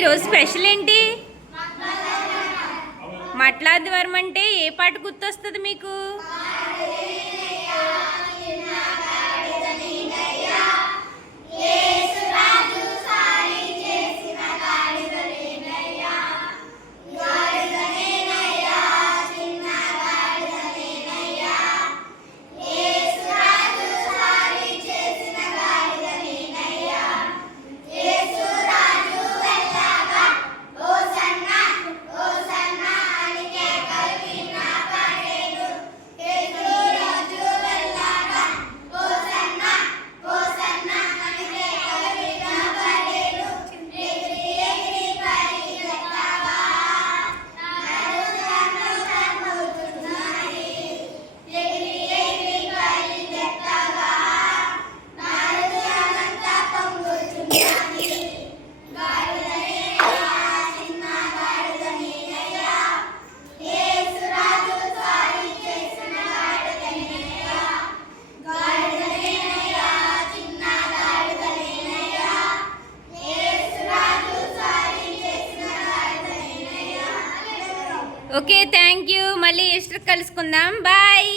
ఈరోజు స్పెషల్ ఏంటి? మట్లాద్వారం అంటే ఏ పాట గుర్తొస్తుంది మీకు? Okay, thank you. మళ్ళీ ఈస్టర్ కలుసుకుందాం. బాయ్.